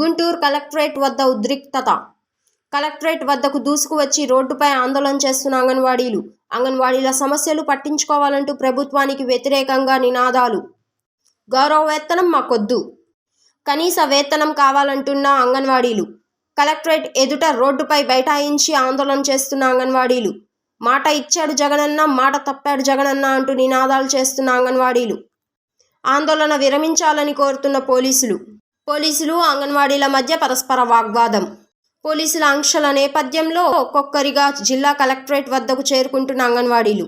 Guntur collectorate వద్ద ఉద్రిక్తత. Collectorate వద్దకు దూసుకువచ్చి రోడ్డుపై ఆందోళన చేస్తున్న అంగన్వాడీలు అంగన్వాడీల సమస్యలు పట్టించుకోవాలంటూ ప్రభుత్వానికి వ్యతిరేకంగా నినాదాలు. గౌరవ వేతనం మాకొద్దు కనీస వేతనం కావాలంటున్న అంగన్వాడీలు. కలెక్టరేట్ ఎదుట రోడ్డుపై బైఠాయించి ఆందోళన చేస్తున్న అంగన్వాడీలు. మాట ఇచ్చాడు జగనన్న మాట తప్పాడు జగనన్న అంటూ నినాదాలు చేస్తున్న అంగన్వాడీలు. ఆందోళన విరమించాలని కోరుతున్న పోలీసులు. పోలీసులు అంగన్వాడీల మధ్య పరస్పర వాగ్వాదం. పోలీసుల ఆంక్షల నేపథ్యంలో ఒక్కొక్కరిగా జిల్లా కలెక్టరేట్ వద్దకు చేరుకుంటున్న అంగన్వాడీలు.